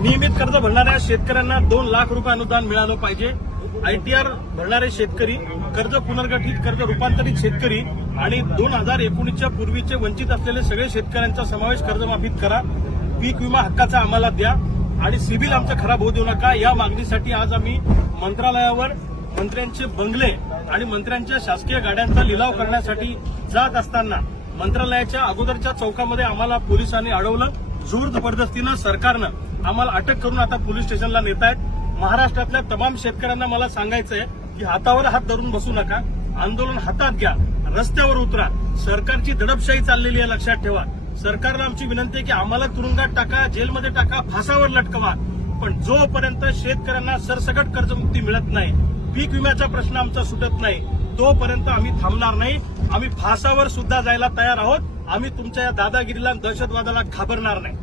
नियमित कर्ज भरणाऱ्या शेतकऱ्यांना 2 लाख रुपये अनुदान मिळालं पाहिजे। आयटीआर भरणारे शेतकरी, कर्ज पुनर्गठित कर्ज रूपांतरित शेतकरी आणि 2019च्या पूर्वीचे वंचित असलेले सगळे शेतकऱ्यांचा समावेश कर्जमाफीत करा। पीक विमा हक्काचा आम्हाला द्या आणि सिबिल आमचा खराब होऊ देऊ नका। या मागणीसाठी आज आम्ही मंत्रालयावर मंत्र्यांचे बंगले आणि मंत्र्यांच्या शासकीय गाड्यांचा लिलाव करण्यासाठी जात असताना मंत्रालयाच्या अगोदरच्या चौकामध्ये आम्हाला पोलिसांनी अडवलं। जोर जबरदस्तीनं सरकारनं आम्हाला अटक करून आता पोलीस स्टेशनला नेत आहेत। महाराष्ट्रातल्या तमाम शेतकऱ्यांना मला सांगायचंय की हातावर हात धरून बसू नका, आंदोलन हातात घ्या, रस्त्यावर उतरा। सरकारची दडपशाही चाललेली आहे, लक्षात ठेवा। सरकारला आमची विनंती आहे की आम्हाला तुरुंगात टाका, जेलमध्ये टाका, फासावर लटकवा, पण जोपर्यंत शेतकऱ्यांना सरसकट कर्जमुक्ती मिळत नाही, पीक विम्याचा प्रश्न आमचा सुटत नाही, तोपर्यंत आम्ही थांबणार नाही। आम्ही फासावर सुद्धा जायला तयार आहोत। आम्ही तुमच्या या दादागिरीला, दहशतवादाला घाबरणार नाही।